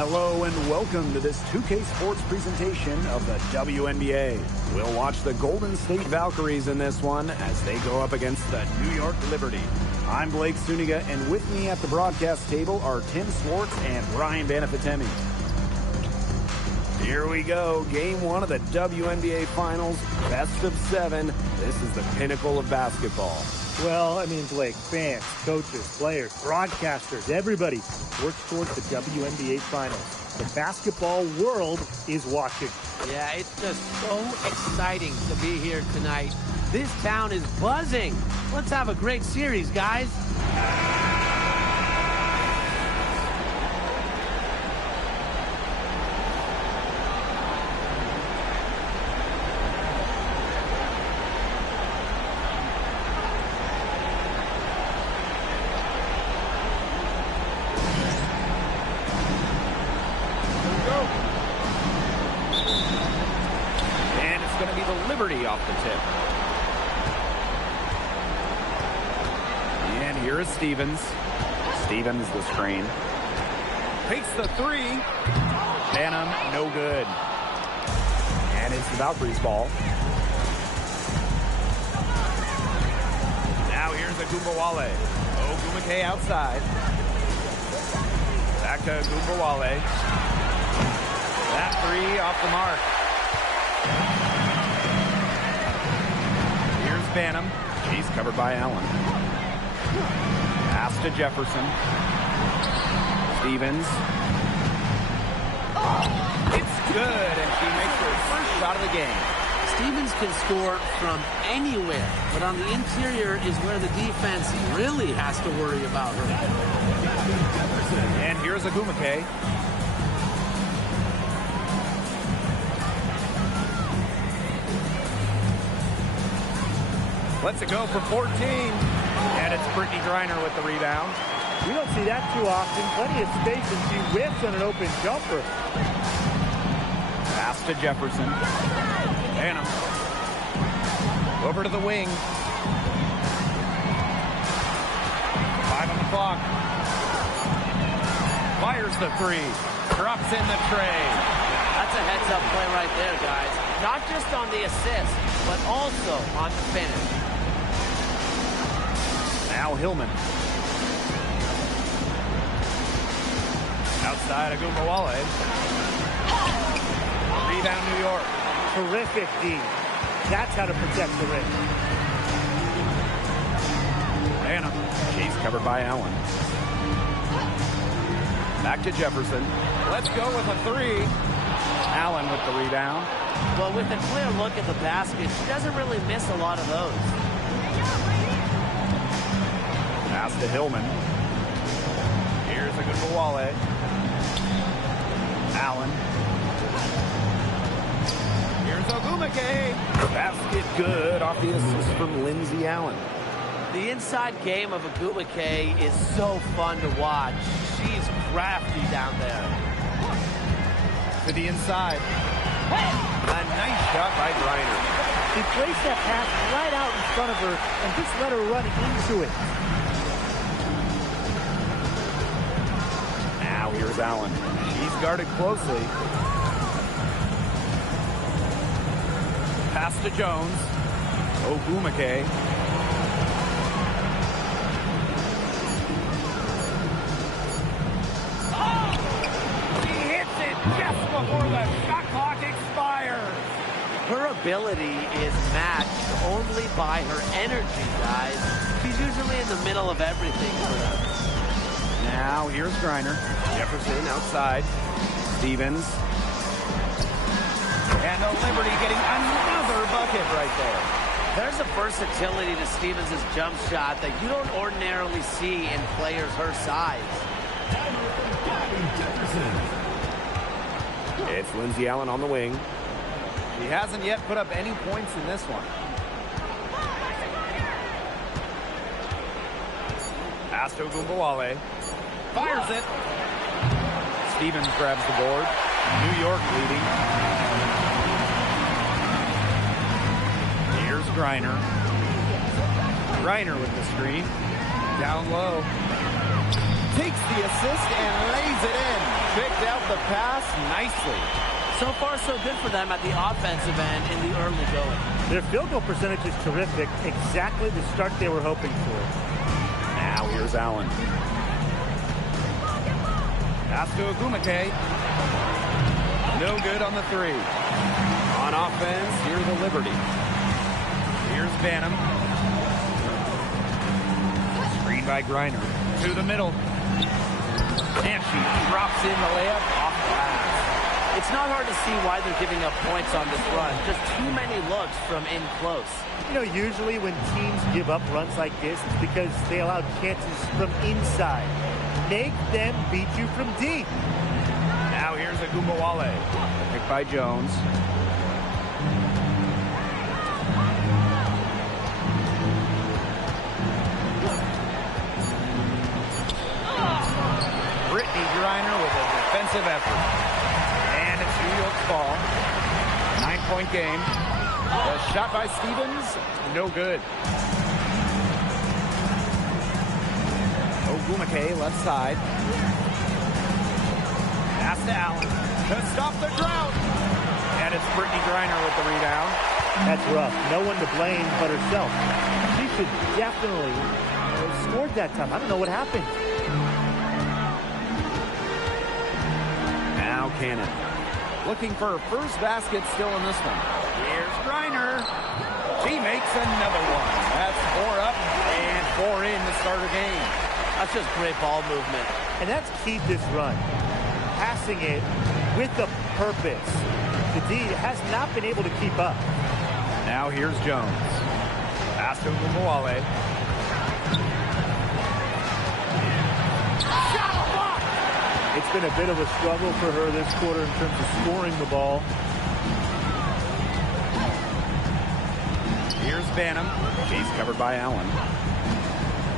Hello and welcome to this 2K Sports presentation of the WNBA. We'll watch the Golden State Valkyries in this one as they go up against the New York Liberty. I'm Blake Suniga, and with me at the broadcast table are Tim Swartz and Ryan Banafitemi. Here we go, game one of the WNBA Finals, best of 7. This is the pinnacle of basketball. Well, I mean, Blake, fans, coaches, players, broadcasters, everybody works towards the WNBA Finals. The basketball world is watching. Yeah, it's just so exciting to be here tonight. This town is buzzing. Let's have a great series, guys. Liberty off the tip. And here is Stevens. Stevens, the screen. Takes the three. Phantom, no good. And it's the Valkyries' ball. Now here's Agumbawale. Ogumake outside. Back to Agumbawale. That three off the mark. Phantom. He's covered by Allen. Pass to Jefferson. Stevens. It's good, and she makes her first shot of the game. Stevens can score from anywhere, but on the interior is where the defense really has to worry about her. And here's Agumake. Lets it go for 14. And it's Brittany Griner with the rebound. We don't see that too often. Plenty of space, and she whips on an open jumper. Pass to Jefferson. Phantom. Over to the wing. 5 on the clock. Fires the three. Drops in the tray. That's a heads-up play right there, guys. Not just on the assist, but also on the finish. Now Hillman. Outside Agumbawale. Rebound New York. Terrific D. That's how to protect the rim. Phantom. She's covered by Allen. Back to Jefferson. Let's go with a three. Allen with the rebound. Well, with a clear look at the basket, she doesn't really miss a lot of those. Pass to Hillman. Here's Agumbawale. Allen. Here's Ogumake. Basket good off the assist from Lindsay Allen. The inside game of Agumake is so fun to watch. She's crafty down there. To the inside. A nice shot by Griner. She placed that pass right out in front of her and just let her run into it. Now here's Allen. She's guarded closely. Pass to Jones. Ogumake. She hits it just before the shot clock expires. Her ability is matched only by her energy, guys. She's usually in the middle of everything for them. Now here's Griner. Jefferson outside. Stevens. And the Liberty getting another bucket right there. There's a versatility to Stevens' jump shot that you don't ordinarily see in players her size. It's Lindsay Allen on the wing. She hasn't yet put up any points in this one. Pass to Agumbawale. Fires it. Stevens grabs the board. New York leading. Here's Griner. Griner with the screen. Down low. Takes the assist and lays it in. picked out the pass nicely. So far, so good for them at the offensive end in the early going. Their field goal percentage is terrific. Exactly the start they were hoping for. Now here's Allen. Pass to Ogumake. No good on the three. On offense, here's the Liberty. Here's Banham. Screen by Griner. To the middle. And she drops in the layup off glass. It's not hard to see why they're giving up points on this run. Just too many looks from in close. You know, usually when teams give up runs like this, it's because they allow chances from inside. Make them beat you from deep. Now here's Agumbawale. Picked by Jones. Brittany Griner with a defensive effort. And it's New York's ball. 9-point game. The shot by Stevens, no good. Ogumake left side. Pass to Allen to stop the drought. And it's Brittany Griner with the rebound. That's rough. No one to blame but herself. She should definitely have scored that time. I don't know what happened. Now Cannon. Looking for her first basket still in this one. Here's Griner. She makes another one. That's 4 up and 4 in to start the game. That's just great ball movement. And that's key to this run. Passing it with a purpose. The D has not been able to keep up. Now here's Jones. Pass to Agumbawale. It's been a bit of a struggle for her this quarter in terms of scoring the ball. Here's Banham. She's covered by Allen.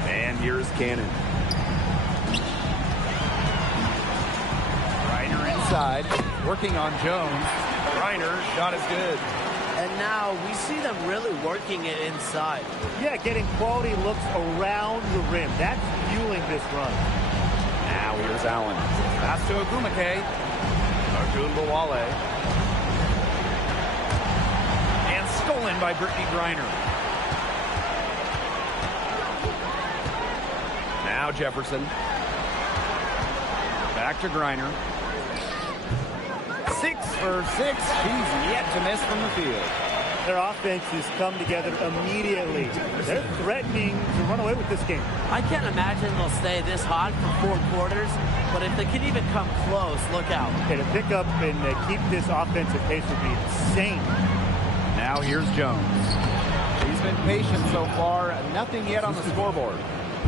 And here's Cannon. Griner inside. Working on Jones. Griner, shot is good. And now we see them really working it inside. Yeah, getting quality looks around the rim. That's fueling this run. Now here's Allen. Pass to Ogumake. Agumbawale. And stolen by Brittany Griner. Now Jefferson. Back to Griner. 6 for 6. She's yet to miss from the field. Their offense has come together immediately. They're threatening to run away with this game. I can't imagine they'll stay this hot for 4 quarters, but if they can even come close, look out. Okay, to pick up and keep this offensive pace would be insane. Now here's Jones. She's been patient so far. Nothing yet on the scoreboard.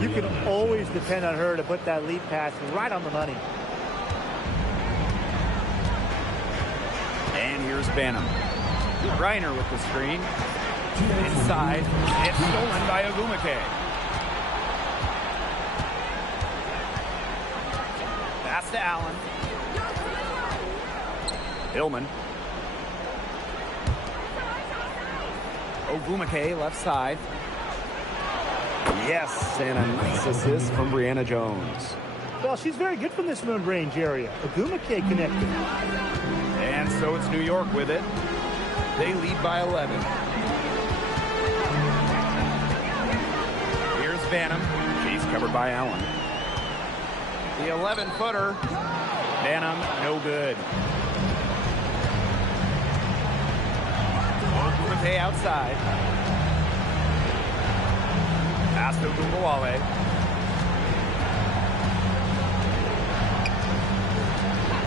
You can always depend on her to put that lead pass right on the money. And here's Banham. Griner with the screen. Inside. It's stolen by Ogumake. Pass to Allen. Hillman. Ogumake left side. Yes, and a nice assist from Brianna Jones. Well, she's very good from this mid-range area. Ogumake connected. And so it's New York with it. They lead by 11. Here's Banham. She's covered by Allen. The 11-footer. Banham, no good. Ogumake outside. Pass to Agumbawale.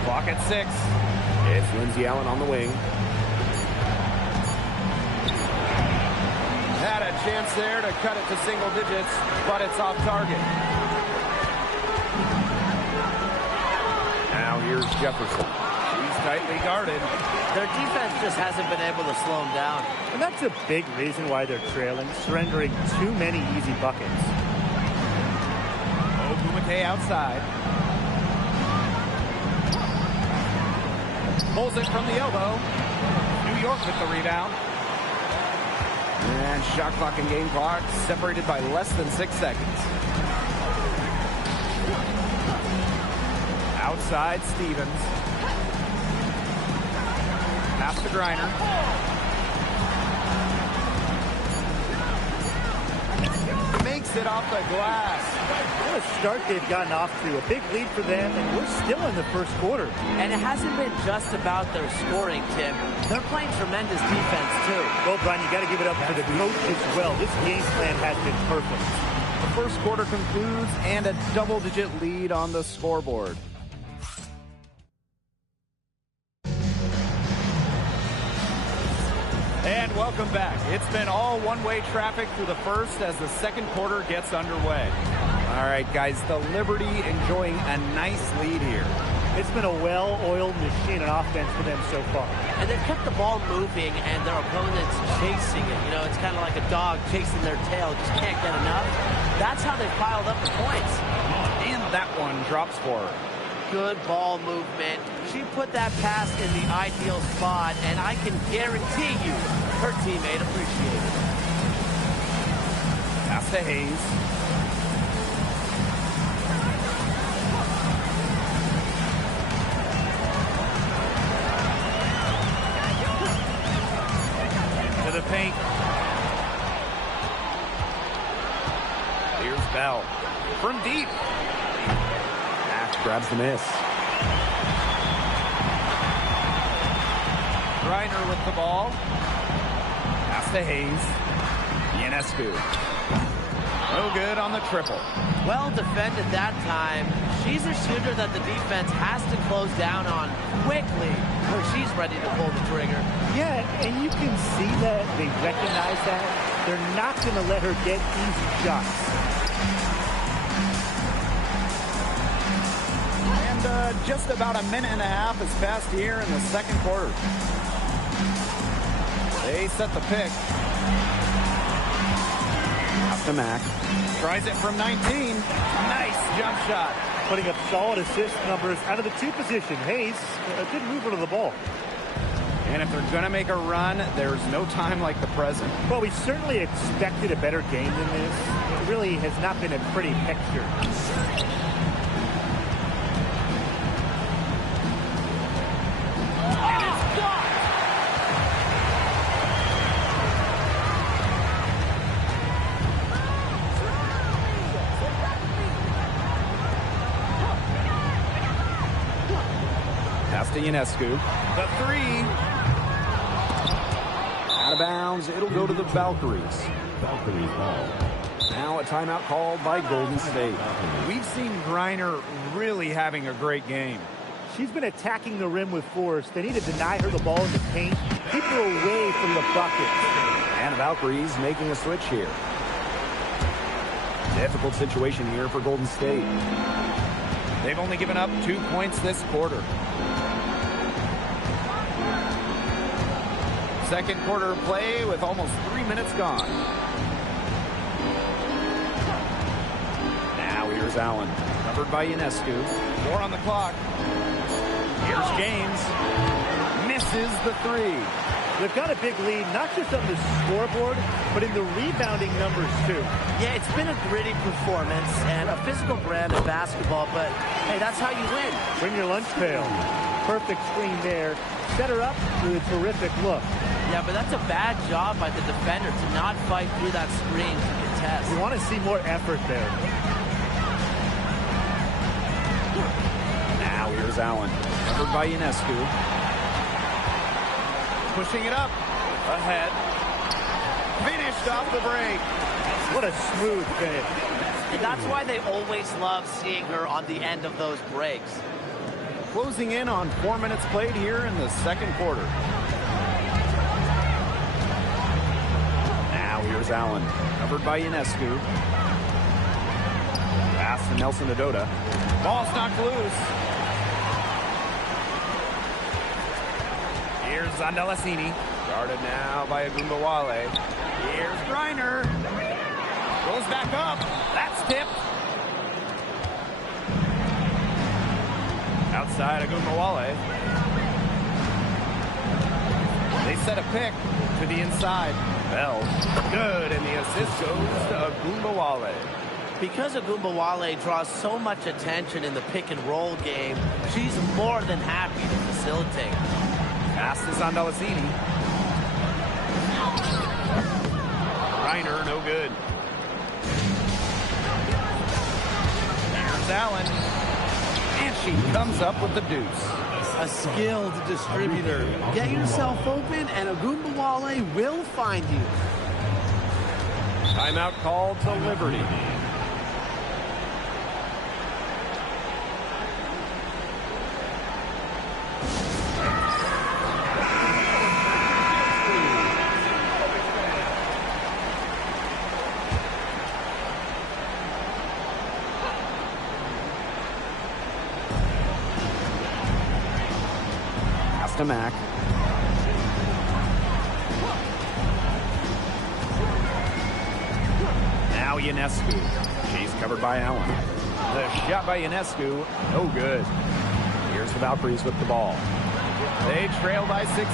Clock at 6. It's Lindsey Allen on the wing. Had a chance there to cut it to single digits, but it's off target. Now here's Jefferson. She's tightly guarded. Their defense just hasn't been able to slow them down. And that's a big reason why they're trailing, surrendering too many easy buckets. Ogumake outside. Pulls it from the elbow. New York with the rebound. And shot clock and game clock separated by less than 6 seconds. Outside Stevens. Pass to Griner. Makes it off the glass. What a start they've gotten off to. A big lead for them, and we're still in the first quarter. And it hasn't been just about their scoring, Tim. They're playing tremendous defense, too. Well, Brian, you got to give it up to the coach as well. This game plan has been perfect. The first quarter concludes, and a double-digit lead on the scoreboard. And welcome back. It's been all one-way traffic through the first as the second quarter gets underway. All right, guys, the Liberty enjoying a nice lead here. It's been a well-oiled machine on offense for them so far. And they've kept the ball moving and their opponents chasing it. You know, it's kind of like a dog chasing their tail, just can't get enough. That's how they've piled up the points. And that one drops for her. Good ball movement. She put that pass in the ideal spot, and I can guarantee you her teammate appreciated it. Pass to Hayes. To the paint. Here's Bell. From deep. Grabs the miss. Griner with the ball. Pass to Hayes. Ionescu. No good on the triple. Well defended that time. She's a shooter that the defense has to close down on quickly when she's ready to pull the trigger. Yeah, and you can see that they recognize that. They're not going to let her get easy shots. Just about a minute and a half has passed here in the second quarter. They set the pick. Up to Mack. Tries it from 19. Nice jump shot. Putting up solid assist numbers out of the two position. Hayes, a good mover to the ball. And if they're going to make a run, there's no time like the present. Well, we certainly expected a better game than this. It really has not been a pretty picture. Ionescu. The three. Out of bounds. It'll go to the Valkyries. Valkyries ball. Now a timeout called by Golden State. We've seen Griner really having a great game. She's been attacking the rim with force. They need to deny her the ball in the paint. Keep her away from the bucket. And the Valkyries making a switch here. Difficult situation here for Golden State. They've only given up 2 points this quarter. Second quarter play with almost 3 minutes gone. Now here's Allen. Covered by Ionescu. 4 on the clock. Here's James. Misses the three. They've got a big lead, not just on the scoreboard, but in the rebounding numbers, too. Yeah, it's been a gritty performance and a physical brand of basketball, but, hey, that's how you win. Bring your lunch pail. Perfect screen there. Set her up with a terrific look. Yeah, but that's a bad job by the defender to not fight through that screen to contest. You want to see more effort there. Now here's Allen. Covered by Ionescu. Pushing it up. Ahead. Finished off the break. What a smooth finish. And that's why they always love seeing her on the end of those breaks. Closing in on 4 minutes played here in the second quarter. Now here's Allen. Covered by Ionescu. Pass to Nelson Adota. Ball's knocked loose. Here's Zandalasini. Guarded now by Agumbawale. Here's Griner. Goes back up. That's tipped. Outside Agumbawale. They set a pick to the inside. Bell. Good, and the assist goes to Agumbawale. Because Ogunbowale draws so much attention in the pick and roll game, she's more than happy to facilitate. Pass this on Delasini. Reiner, no good. There's Allen. And she comes up with the deuce. A skilled distributor. Get yourself open, and Ogunbowale will find you. Timeout called to Liberty. To Mack. Now Ionescu. She's covered by Allen. The shot by Ionescu, no good. Here's the Valkyries with the ball. They trail by 16.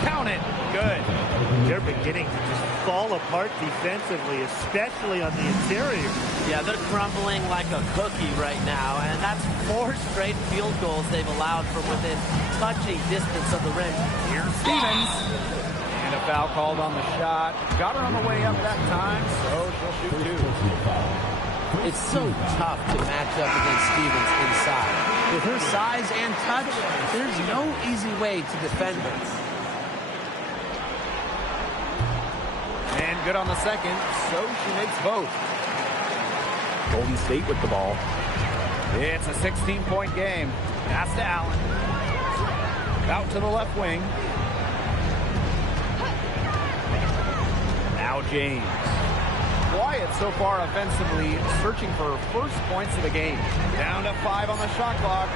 Count it. Good. They're beginning to just fall apart defensively, especially on the interior. Yeah, they're crumbling like a cookie right now, and that's 4 straight field goals they've allowed from within touching distance of the rim. Here's Stevens. And a foul called on the shot. Got her on the way up that time, so she'll shoot 2. It's so tough to match up against Stevens inside. With her size and touch, there's no easy way to defend her. And good on the second, so she makes both. Golden State with the ball. It's a 16-point game. Pass to Allen. Out to the left wing. Now James. Quiet so far offensively, searching for her first points of the game. Down to 5 on the shot clock.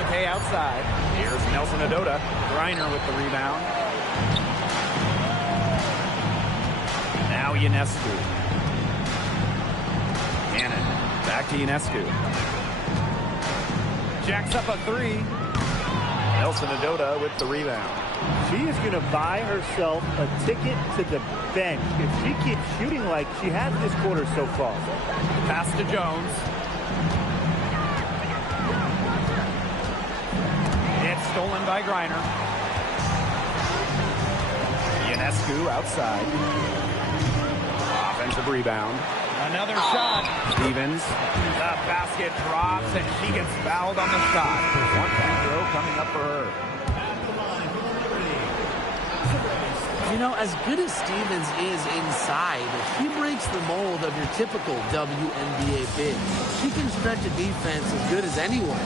McKay outside. Here's Nelson Adota. Reiner with the rebound. Now Ionescu. Cannon. Back to Ionescu. Jacks up a 3. Nelson Adota with the rebound. She is going to buy herself a ticket to the bench if she keeps shooting like she has this quarter so far. Pass to Jones. It's stolen by Griner. Ionescu outside. Offensive rebound. Another shot. Stevens. The basket drops, and she gets fouled on the shot. 1 free throw coming up for her. You know, as good as Stevens is inside, she breaks the mold of your typical WNBA big. She can stretch a defense as good as anyone.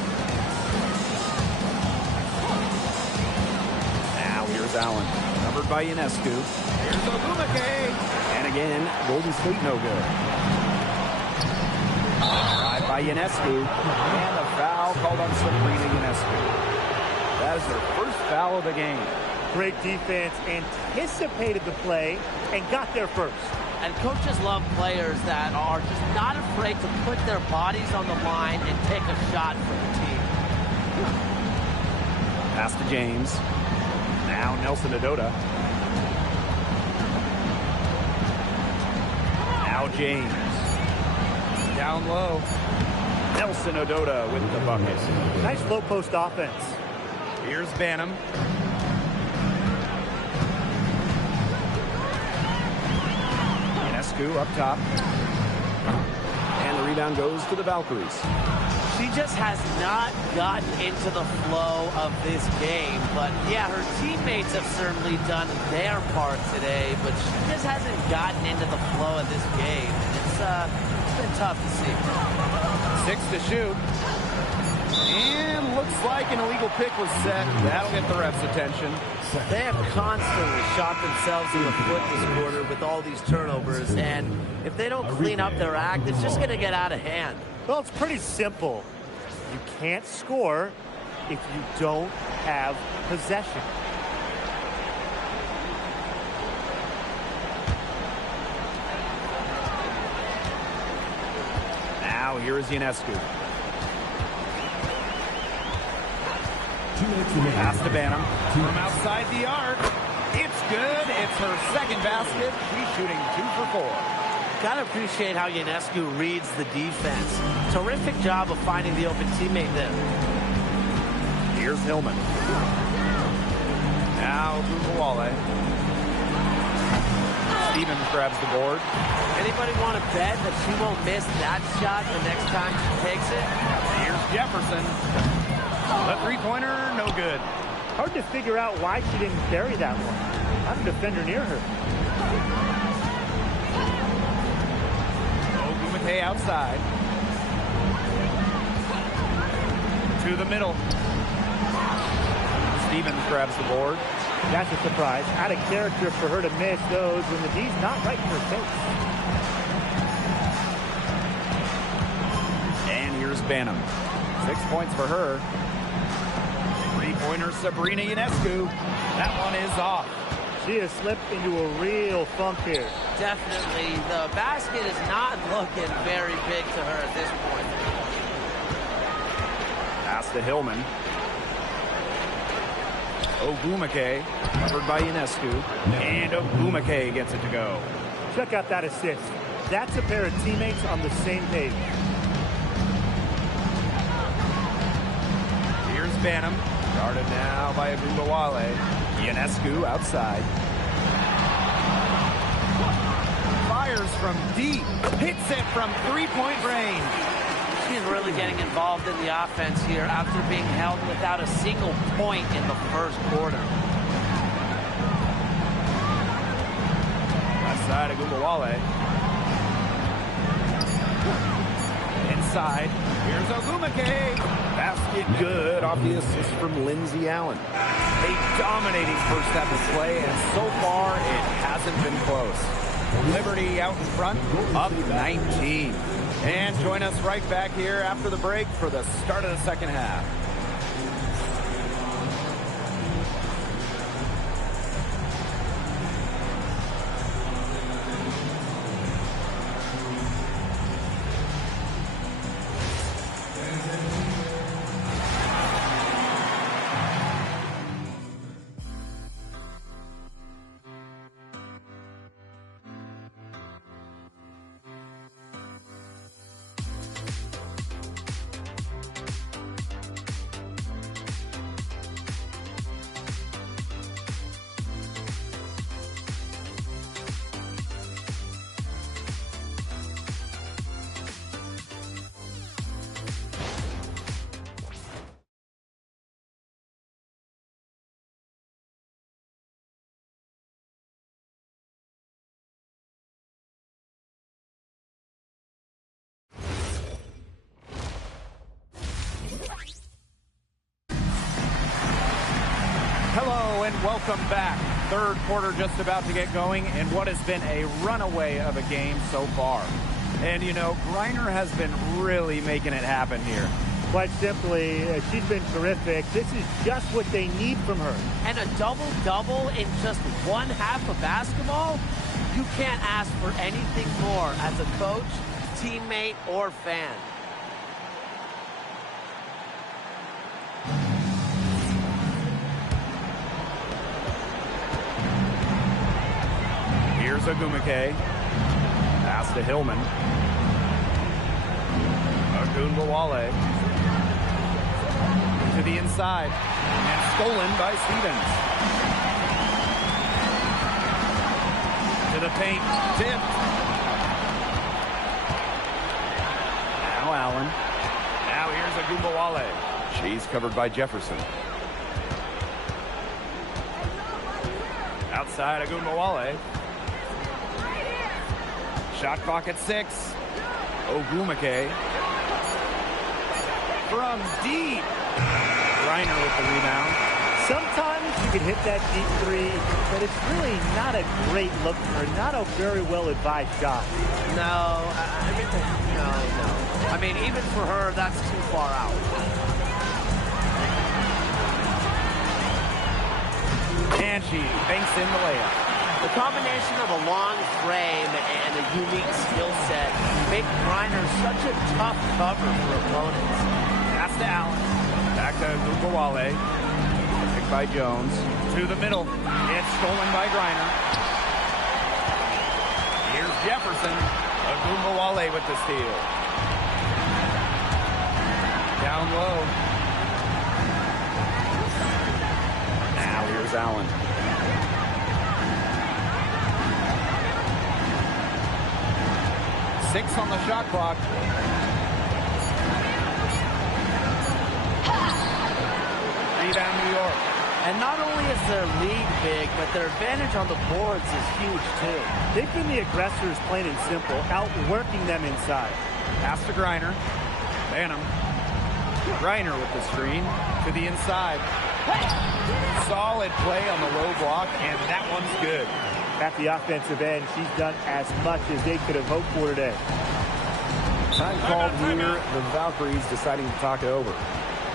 Now here's Allen. Covered by Ionescu. Here's Ogumake. And again, Golden State no good. Drive by Ionescu. And a foul called on Sabrina Ionescu. That is her first foul of the game. Great defense, anticipated the play, and got there first. And coaches love players that are just not afraid to put their bodies on the line and take a shot for the team. Pass to James. Now Nelson Adota. Now James. Down low. Nelson Adota with the bucket. Nice low post offense. Here's Banham. Ionescu up top. And the rebound goes to the Valkyries. She just has not gotten into the flow of this game. But, yeah, her teammates have certainly done their part today, but she just hasn't gotten into the flow of this game. It's been tough to see. 6 to shoot. And looks like an illegal pick was set. That'll get the ref's attention. They have constantly shot themselves in the foot this quarter with all these turnovers. And if they don't clean up their act, it's just going to get out of hand. Well, it's pretty simple. You can't score if you don't have possession. Now here is Ionescu. Pass to Banham. From outside the arc. It's good. It's her second basket. She's shooting 2 for 4. Got to appreciate how Ionescu reads the defense. Terrific job of finding the open teammate there. Here's Hillman. Now Ogunbowale. Stevens grabs the board. Anybody want to bet that she won't miss that shot the next time she takes it? Here's Jefferson. The three-pointer, no good. Hard to figure out why she didn't bury that one. Not a defender near her. Ogumake outside. To the middle. Stevens grabs the board. That's a surprise. Out of character for her to miss those when the D's not right in her face. And here's Banham. 6 points for her. Three-pointer, Sabrina Ionescu. That one is off. She has slipped into a real funk here. Definitely. The basket is not looking very big to her at this point. Pass to Hillman. Ogumake, covered by Ionescu. And Ogumake gets it to go. Check out that assist. That's a pair of teammates on the same page. Here's Banham. Guarded now by Ogunbowale. Ionescu outside. Fires from deep. Hits it from three-point range. She's really getting involved in the offense here after being held without a single point in the first quarter. Left side of Ogunbowale. Inside. Here's Ogumake. Basket good off the assist from Lindsey Allen. A dominating first half of play, and so far it hasn't been close. Liberty out in front, up 19. And join us right back here after the break for the start of the second half. Hello and welcome back. Third quarter just about to get going in what has been a runaway of a game so far. And you know, Griner has been really making it happen here. Quite simply, she's been terrific. This is just what they need from her. And a double-double in just one half of basketball? You can't ask for anything more as a coach, teammate, or fan. Here's Ogumake. Pass to Hillman. Ogunbowale. To the inside. And stolen by Stevens. To the paint. Tipped. Now Allen. Now here's Ogunbowale. She's covered by Jefferson. Outside Ogunbowale. Shot clock at 6. Ogumake. From deep. Griner with the rebound. Sometimes you can hit that deep three, but it's really not a great look or not a very well-advised shot. No. I mean, even for her, that's too far out. And she banks in the layup. The combination of a long frame and a unique skill set make Griner such a tough cover for opponents. Pass to Allen. Back to Ogunbowale. Picked by Jones. To the middle. It's stolen by Griner. Here's Jefferson. Agumbawale with the steal. Down low. Now here's Allen. Six on the shot clock. Rebound New York. And not only is their lead big, but their advantage on the boards is huge too. They've been the aggressors, plain and simple, outworking them inside. Pass to Griner. Banham. Griner with the screen to the inside. Solid play on the low block, and that one's good. At the offensive end, she's done as much as they could have hoped for today. Time called here. The Valkyries deciding to talk it over.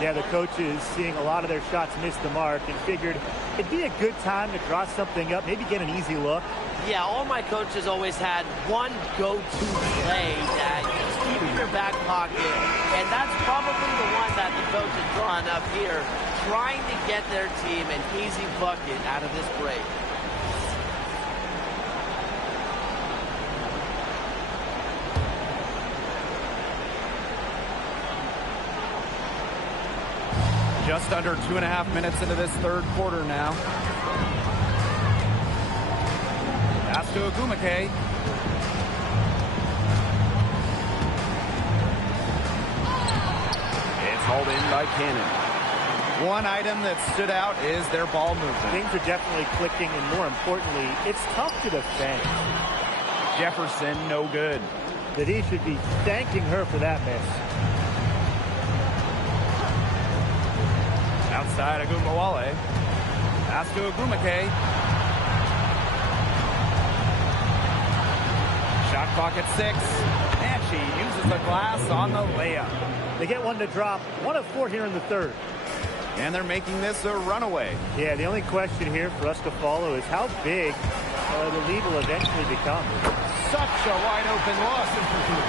Yeah, the coaches seeing a lot of their shots miss the mark and figured it'd be a good time to draw something up, maybe get an easy look. Yeah, all my coaches always had one go-to play that you just keep in your back pocket, and that's probably the one that the coach is drawing up here, trying to get their team an easy bucket out of this break. Just under 2.5 minutes into this third quarter now. Pass to Agumake. It's hauled in by Cannon. One item that stood out is their ball movement. Things are definitely clicking, and more importantly, it's tough to defend. Jefferson, no good. That he should be thanking her for that miss. Outside Agumbawale. Pass to Agumake. Shot clock at 6. And she uses the glass on the layup. They get one to drop. 1 of 4 here in the third. And they're making this a runaway. Yeah, the only question here for us to follow is how big the lead will eventually become. Such a wide open look.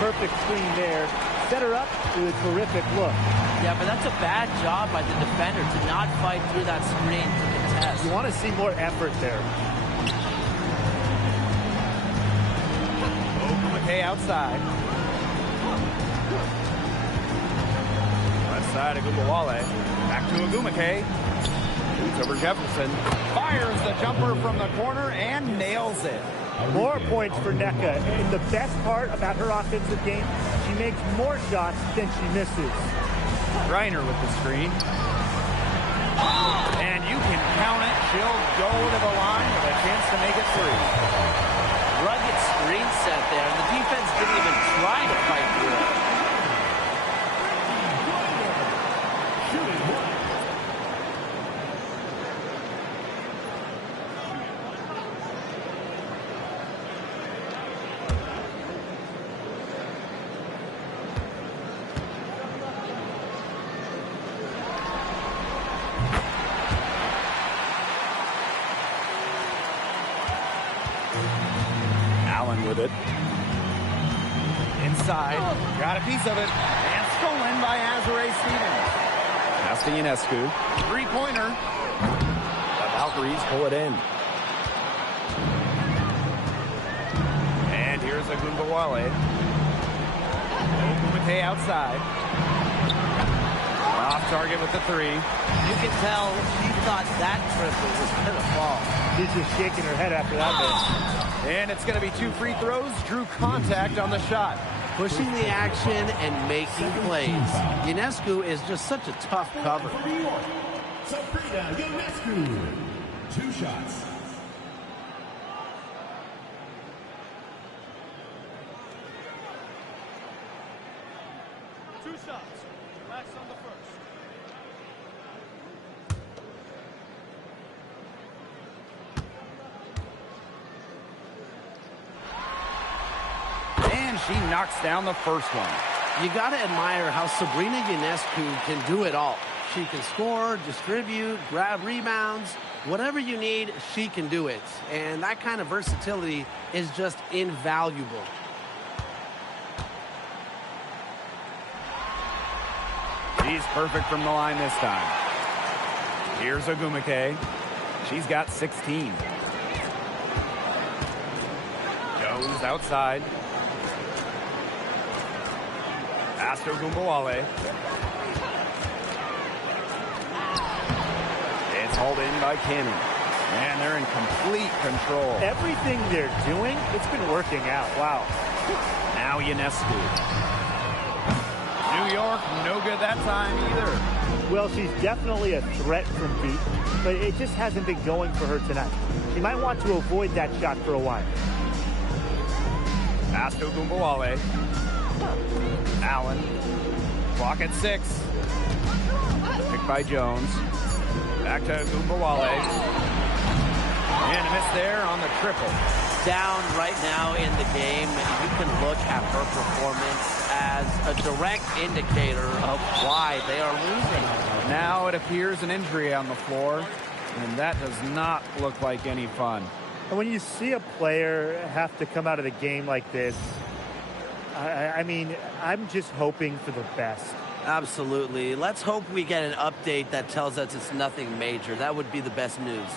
Perfect screen there. Set her up to a terrific look. Yeah, but that's a bad job by the defender to not fight through that screen to contest. You want to see more effort there. Agumake outside. Left side, Agumbawale. Back to Agumake. Shoots over Jefferson. Fires the jumper from the corner and nails it. More points for NECA. And the best part about her offensive game, she makes more shots than she misses. Griner with the screen. And you can count it. She'll go to the line with a chance to make it 3. Rugged screen set there, and the defense didn't even try to fight through it. Allen with it. Inside. Got a piece of it. And stolen by Azure Stevens. Pass to Ionescu. Three-pointer. The Valkyries pull it in. And here's Agumbawale. Agumake outside. Off target with the 3. You can tell she thought that triple was going to fall. She's just shaking her head after that miss. And it's going to be 2 free throws. Drew contact on the shot. Pushing the action and making plays. Ionescu is just such a tough cover. Sabrina Ionescu. 2 shots. Relax on the first. And she knocks down the first one. You got to admire how Sabrina Ionescu can do it all. She can score, distribute, grab rebounds. Whatever you need, she can do it. And that kind of versatility is just invaluable. She's perfect from the line this time. Here's Agumake. She's got 16. Jones outside. Pass to Ogunbowale. It's hauled in by Cannon. And they're in complete control. Everything they're doing, it's been working out. Wow. Now Ionescu. New York, no good that time either. Well, she's definitely a threat from deep, but it just hasn't been going for her tonight. She might want to avoid that shot for a while. Pass to Ogunbowale. Allen. Clock at 6. Picked by Jones. Back to Ogunbowale. And a miss there on the triple. Down right now in the game, you can look at her performance as a direct indicator of why they are losing. Now it appears an injury on the floor, and that does not look like any fun. And when you see a player have to come out of the game like this, I mean, I'm just hoping for the best. Absolutely. Let's hope we get an update that tells us it's nothing major. That would be the best news.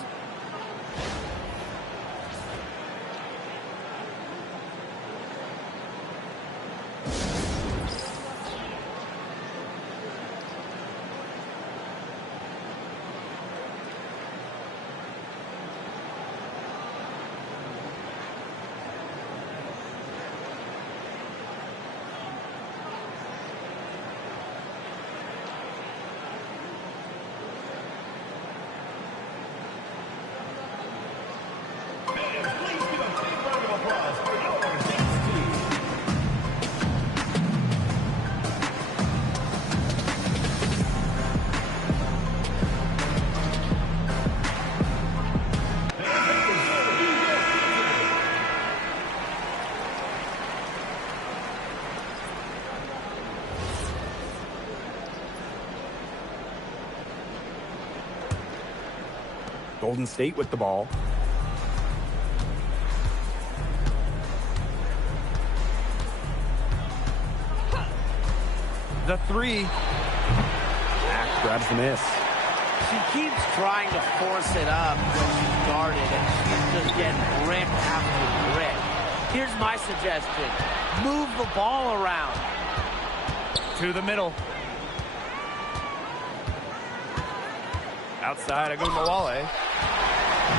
Golden State with the ball. The three. Mack grabs the miss. She keeps trying to force it up when she's guarded, and she's just getting brick after brick. Here's my suggestion. Move the ball around. To the middle. Outside, Ogunbowale.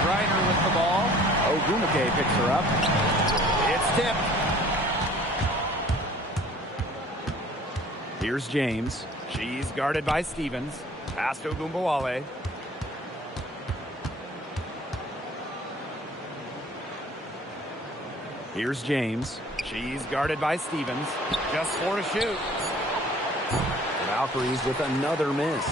Griner with the ball. Ogumake picks her up. It's tipped. Here's James. She's guarded by Stevens. Pass to Ogunbowale. Here's James. She's guarded by Stevens. Just 4 to shoot. The Valkyries with another miss.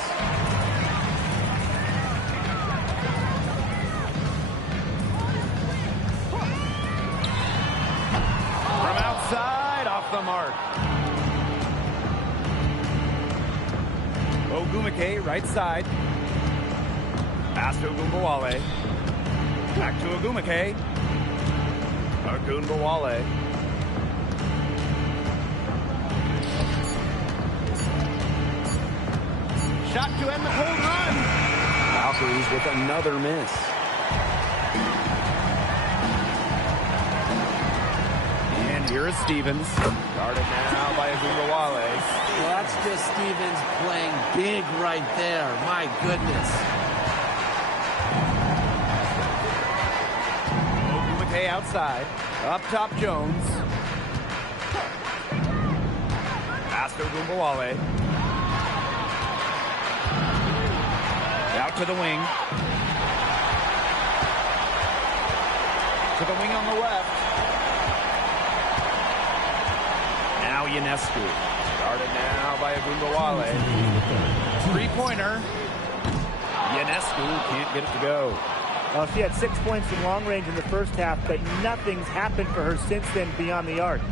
From outside, off the mark. Ogumake, right side. Pass to Ogunbowale. Back to Ogumake. Ogunbowale. Shot to end the cold run. Valkyries with another miss. And here is Stevens. Guarded now by Ogunbowale. Well, that's just Stevens playing big right there. My goodness. Ogumake outside. Up top, Jones. Pass to Ogunbowale. Out to the wing. To the wing on the left. Now Ionescu. Guarded now by Ogunbowale. Three-pointer. Ionescu can't get it to go. Well, she had 6 points from long range in the first half, but nothing's happened for her since then beyond the arc.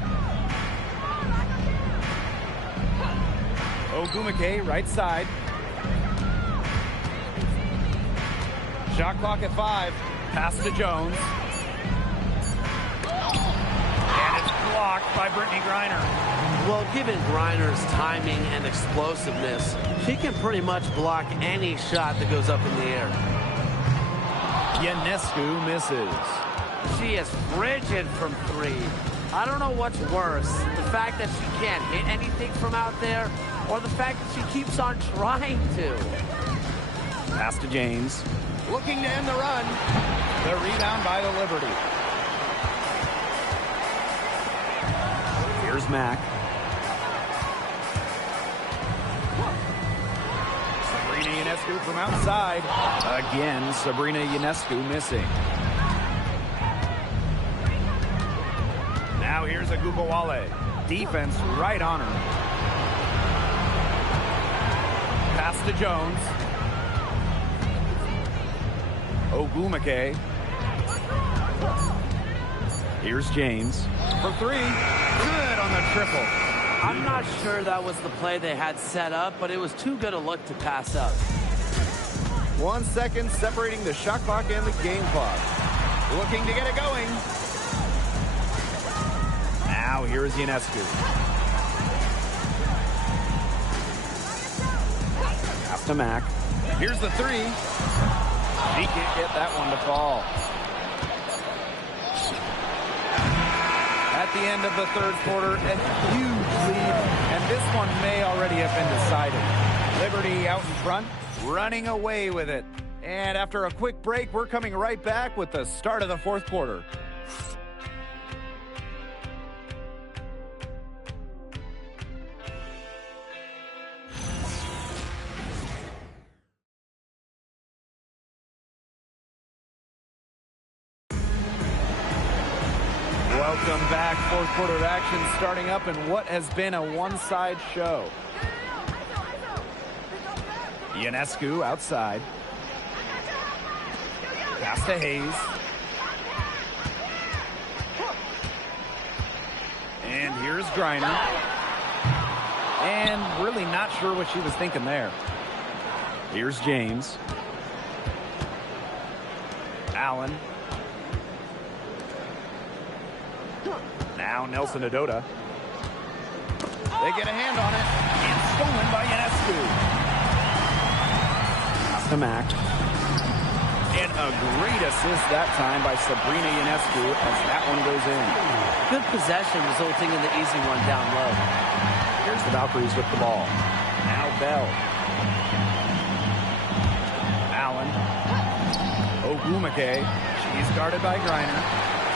Ogumake, right side. Shot clock at 5. Pass to Jones. And it's blocked by Brittany Griner. Well, given Griner's timing and explosiveness, she can pretty much block any shot that goes up in the air. Ionescu misses. She is frigid from 3. I don't know what's worse, the fact that she can't hit anything from out there, or the fact that she keeps on trying to. Pass to James. Looking to end the run. The rebound by the Liberty. Here's Mack. Sabrina Ionescu from outside. Again, Sabrina Ionescu missing. Now here's Agubawale. Defense right on her. Pass to Jones. Ogumake. Here's James. For three. Good on the triple. I'm not sure that was the play they had set up, but it was too good a look to pass up. 1 second separating the shot clock and the game clock. Looking to get it going. Now here's Ionescu. Pass to Mack. Here's the three. He can't get that one to fall. At the end of the third quarter, a huge lead, and this one may already have been decided. Liberty out in front, running away with it. And after a quick break, we're coming right back with the start of the fourth quarter. Welcome back. Fourth quarter of action starting up in what has been a one-side show. Ionescu outside. Pass to Hayes. And here's Griner. And really not sure what she was thinking there. Here's James. Allen. Now Nelson Adota. They get a hand on it. And stolen by Ionescu. Pass to Mack. And a great assist that time by Sabrina Ionescu as that one goes in. Good possession resulting in the easy one down low. Here's the Valkyries with the ball. Now Bell. Allen. Ogumake. She's guarded by Griner.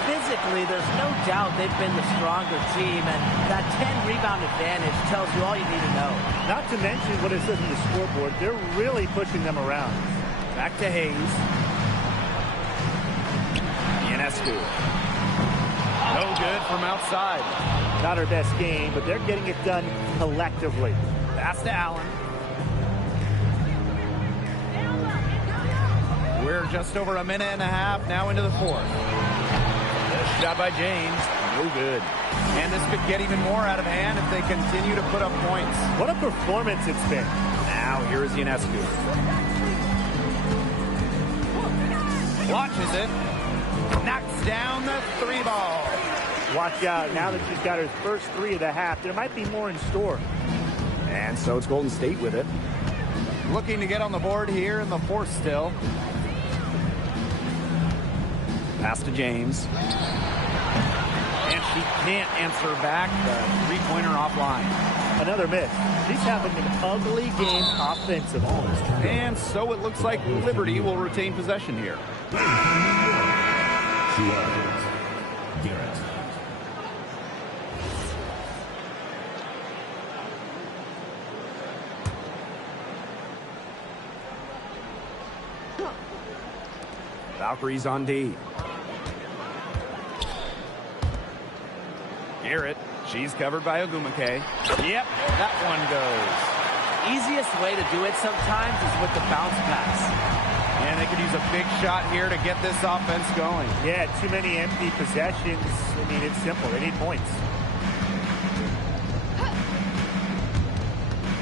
Physically, there's no doubt they've been the stronger team, and that 10-rebound advantage tells you all you need to know. Not to mention what it says on the scoreboard, they're really pushing them around. Back to Hayes. Ionescu. No good from outside. Not her best game, but they're getting it done collectively. Pass to Allen. We're just over a minute and a half now into the fourth. Shot by James, no good. And this could get even more out of hand if they continue to put up points. What a performance it's been. Now here's Ionescu. Launches it. Knocks down the three ball. Watch out, now that she's got her first three of the half, there might be more in store. And so it's Golden State with it. Looking to get on the board here in the fourth still. Pass to James. And she can't answer back. The three-pointer offline. Another miss. She's having an ugly game offensively. And so it looks like Liberty will retain possession here. Garrett. Valkyries on D. Garrett, she's covered by Ogumake. Yep, that one goes. Easiest way to do it sometimes is with the bounce pass. And they could use a big shot here to get this offense going. Yeah, too many empty possessions. I mean, it's simple. They need points.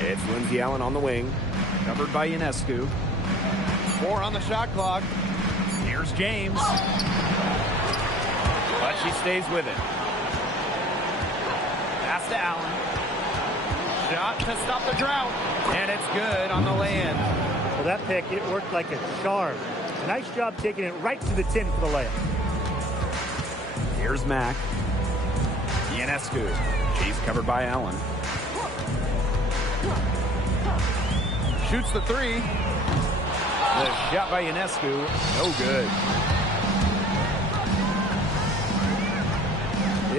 It's Lindsey Allen on the wing. Covered by Ionescu. 4 on the shot clock. Here's James. But she stays with it. Pass to Allen. Shot to stop the drought. And it's good on the lay-in. Well, that pick, it worked like a charm. Nice job taking it right to the tin for the layup. Here's Mack. Ionescu. She's covered by Allen. Shoots the three. The shot by Ionescu, no good.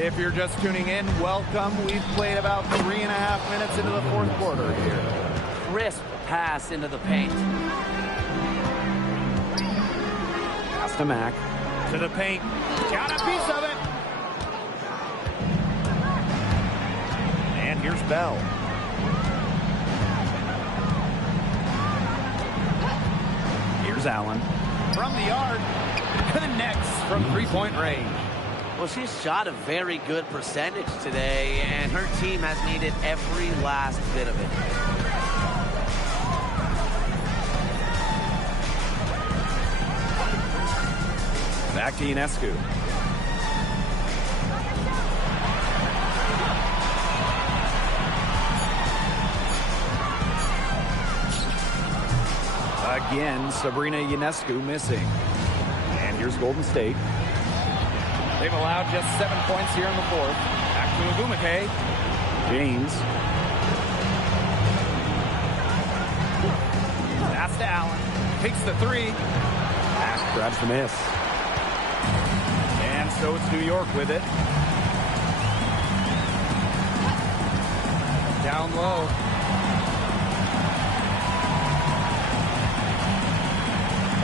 If you're just tuning in, welcome. We've played about 3.5 minutes into the fourth quarter here. Crisp pass into the paint. Pass to Mack. To the paint. Got a piece of it. And here's Bell. Here's Allen. From the yard. Connects from three-point range. Well, she's shot a very good percentage today, and her team has needed every last bit of it. Back to Ionescu. Again, Sabrina Ionescu missing. And here's Golden State. They've allowed just 7 points here in the fourth. Back to Agumake. James. Pass to Allen. Takes the three. Mack grabs the miss. And so it's New York with it. Down low.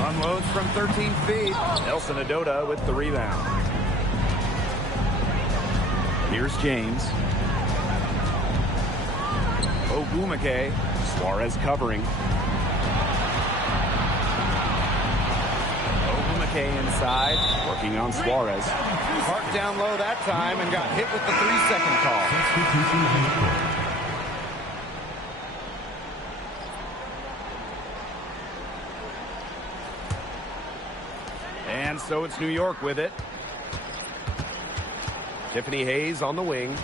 Unloads from 13 feet. Nelson Adota with the rebound. Here's James. Ogumake. Suarez covering. Ogumake inside. Working on Suarez. Parked down low that time and got hit with the 3-second call. And so it's New York with it. Tiffany Hayes on the wing.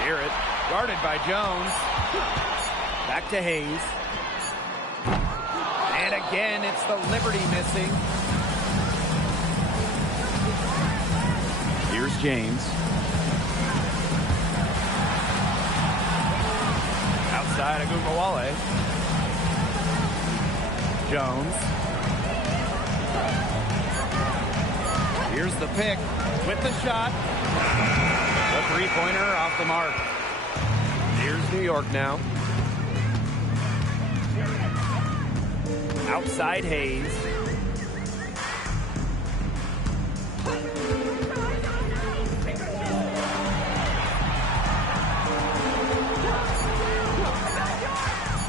Garrett, guarded by Jones. Back to Hayes. And again, it's the Liberty missing. Here's James. Outside Agumawale. Jones. Here's the pick with the shot. The three-pointer off the mark. Here's New York now. Outside Hayes.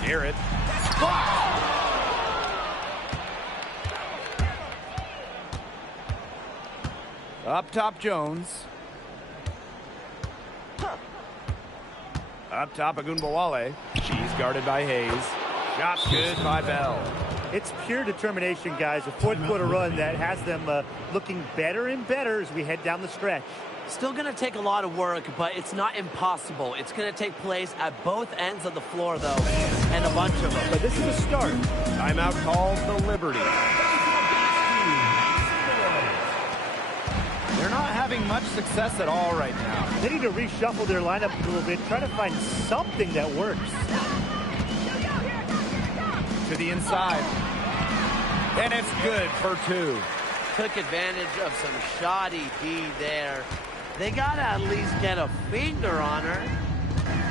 Garrett. Up top, Jones. Up top, Agunbowale. She's guarded by Hayes. Shot's good by Bell. It's pure determination, guys. A fourth quarter run that has them looking better and better as we head down the stretch. Still going to take a lot of work, but it's not impossible. It's going to take place at both ends of the floor, though, and a bunch of them. But this is a start. Timeout called the Liberty. They're not having much success at all right now. They need to reshuffle their lineup a little bit, try to find something that works. To the inside. And it's good for two. Took advantage of some shoddy D there. They got to at least get a finger on her.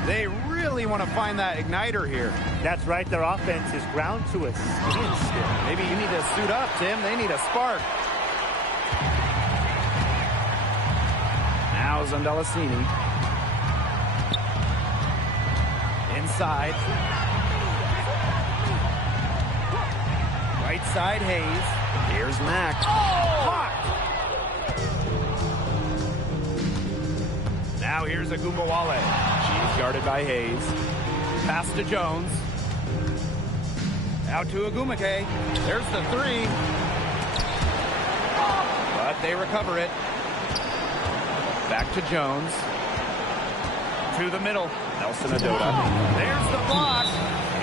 They really want to find that igniter here. That's right. Their offense is ground to a standstill. Maybe you need to suit up, Tim. They need a spark. Now Zondelasini. Inside. Right side, Hayes. Here's Mack. Now here's Agumbawale. She's guarded by Hayes. Pass to Jones. Out to Agumake. There's the three. But they recover it. Back to Jones. To the middle. Nelson Adota. There's the block.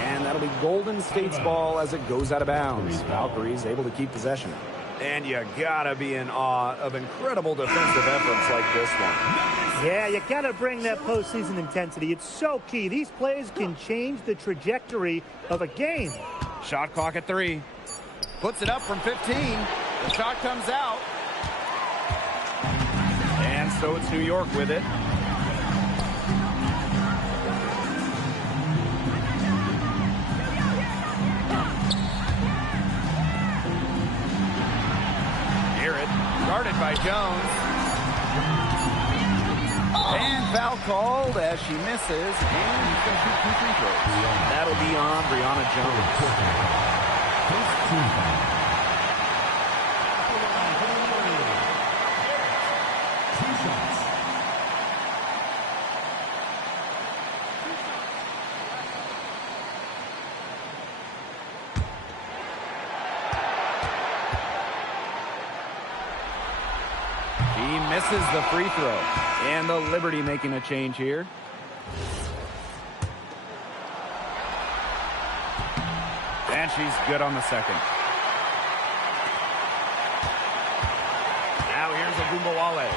And that'll That'll be Golden State's ball as it goes out of bounds. Valkyries able to keep possession. And you gotta be in awe of incredible defensive efforts like this one. Yeah, you gotta bring that postseason intensity. It's so key. These plays can change the trajectory of a game. Shot clock at 3. Puts it up from 15. The shot comes out. And so it's New York with it. Guarded by Jones. And foul called as she misses. And he's going to shoot 2 free throws. That'll be on Brianna Jones. First team foul. Two shots. Misses the free throw. And the Liberty making a change here. And she's good on the second. Now here's Agumbawale.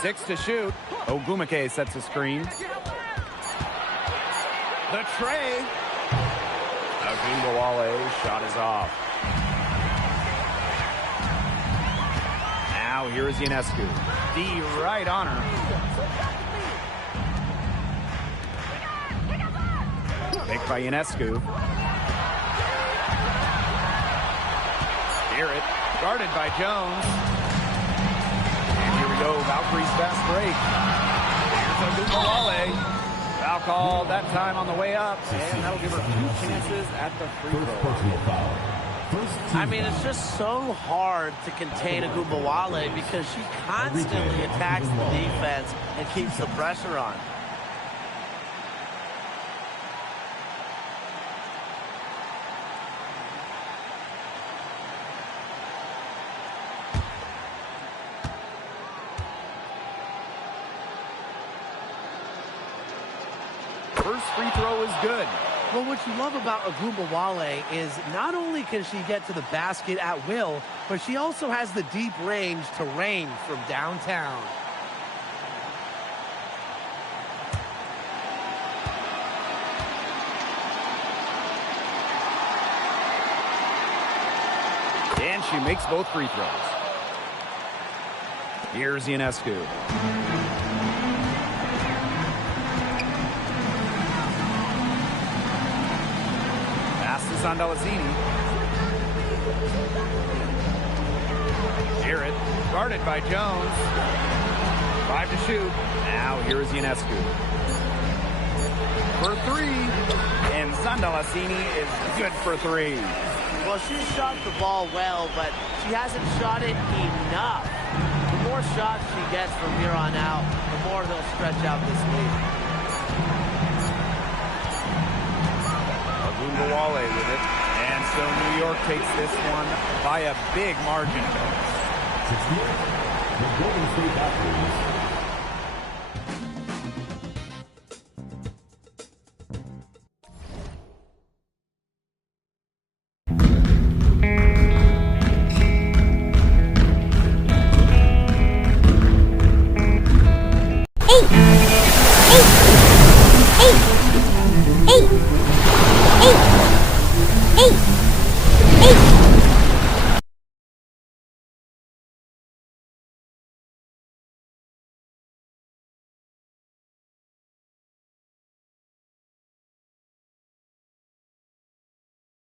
Six to shoot. Ogumake sets a screen. The tray. Agumbawale shot is off. Now here is Ionescu. D right on her. Picked by Ionescu. Garrett. Guarded by Jones. And here we go. Valkyrie's fast break. Here's Agumbawale. Foul call that time on the way up. And that'll give her 2 chances at the free throw. I mean, it's just so hard to contain Agumbawale because she constantly attacks the defense and keeps the pressure on. First free throw is good. Well, what you love about Agumbawale is not only can she get to the basket at will, but she also has the deep range to rain from downtown. And she makes both free throws. Here's Ionescu. Sandalazini. Jarrett, guarded by Jones. 5 to shoot. Now here is Ionescu. For 3. And Sandalazini is good for 3. Well, she shot the ball well, but she hasn't shot it enough. The more shots she gets from here on out, the more they'll stretch out this lead. Agumbawale with it. And so New York takes this one by a big margin. 68, the Golden State Valkyries